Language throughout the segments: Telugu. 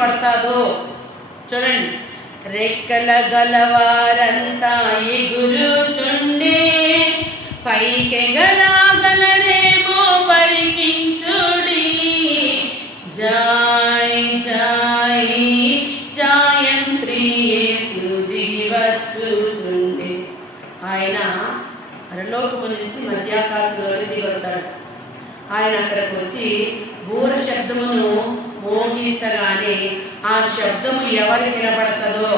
పడతాదో చూడండి. రెక్కల గలవారంతా ఎగురుచుండే పైకెగలాగలరేమో పరికించుడి. జాయ్ జాయ్ జాయంత్రి యేసు దిగివచ్చుచుండే. ఆయన పరలోకము నుంచి మధ్యాకాశంలోకి దిగొస్తాడు. ఆయన అక్కడికి వచ్చి బూర శబ్దమును మోగించగానే ఆ శబ్దము ఎవరికి వినబడుతుందో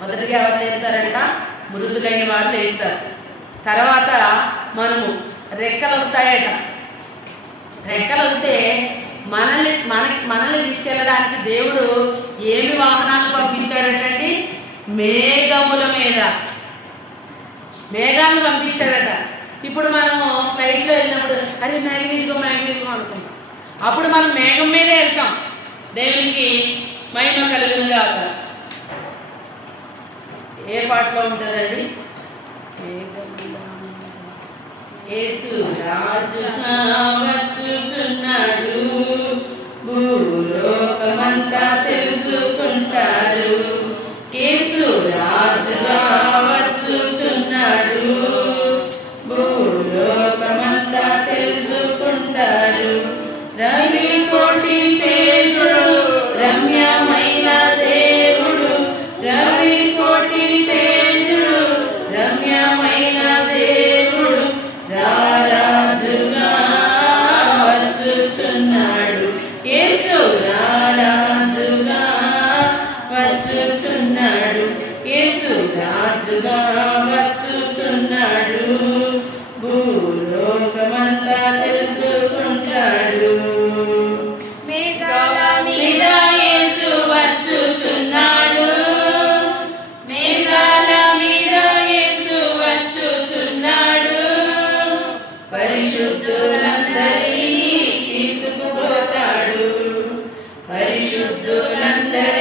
మొదటిగా ఎవరు లేస్తారంట? మృదులైన వారు లేస్తారు. తర్వాత మనము రెక్కలు వస్తాయట. రెక్కలు వస్తే మనల్ని తీసుకెళ్ళడానికి దేవుడు ఏమి వాహనాలు పంపించాడటండి? మేఘముల మీద మేఘాలను పంపించాడట. ఇప్పుడు మనము ఫ్లైట్లో వెళ్ళినప్పుడు అరే మేఘ మీదిగో అనుకుంటాం. అప్పుడు మనం మేఘం మీదే వెళ్తాం. దేవునికి మహిమ కలుగును గాక. ఏ పాటలో ఉంటుందండి? యేసు రాజుగా వచ్చుచున్నాడు, భూలోకమంతా తెలుసుకుంటారు. యేసు రాజుగా వచ్చుచున్నాడు, భూలోకమంతా తెలుసుకుంటారు. రవి కోటి తేజుడు, రమ్యమైన దేవుడు. రవి కోటి తేజుడు, రమ్యమైన దేవుడు. రారాజుగా వచ్చుచున్నాడు, యేసు రారాజుగా వచ్చుచున్నాడు, యేసు రాజుగా వచ్చుచున్నాడు, భూలోకమంతా తెలుసుకుంటాడు. మేఘాల మీద యేసు వచ్చుచున్నాడు, మేఘాల మీద యేసు వచ్చుచున్నాడు. పరిశుద్ధులందరినీ తీసుకుపోతాడు, పరిశుద్ధులందరినీ